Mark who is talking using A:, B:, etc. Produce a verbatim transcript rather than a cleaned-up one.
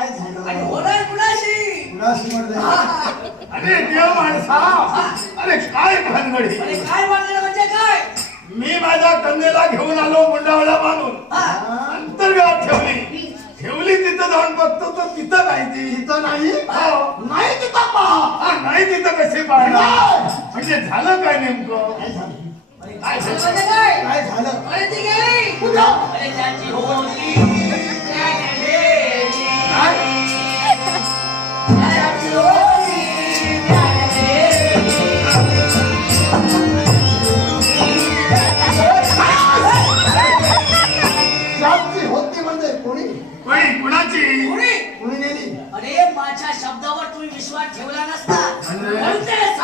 A: काय झालं
B: आणि होणार कुणाशी
A: कुणाशी म्हणते
C: अरे देव माणसा, अरे काय भानगडी.
B: अरे काय म्हणलं म्हणजे काय
C: मी माझ्या कन्येला घेऊन आलो मुंडावळा बांधून
B: हा
C: अंतर्गात ठेवली ठेवली तिथं जाऊन बघतो तर तिथं नाही ती.
A: तिथं नाही
C: हो.
A: नाही तिथं पहा
C: हा, नाही तिथं कशी पाहणार म्हणजे झालं काय नेमकं.
A: काय झालं
B: अरे काय झालं म्हणजे काय
A: काय झालं
B: अरे ती गेली
A: कुठं
B: अरे त्याची होती त्याने गेली.
C: काय
B: त्याची होती त्याने गेली.
A: जाती होती म्हणजे कोणी
C: कोणी कुणाची
B: कोणी?
A: कोणी नेली
B: अरे माझ्या शब्दावर तुम्ही विश्वास ठेवला नसता म्हणून ते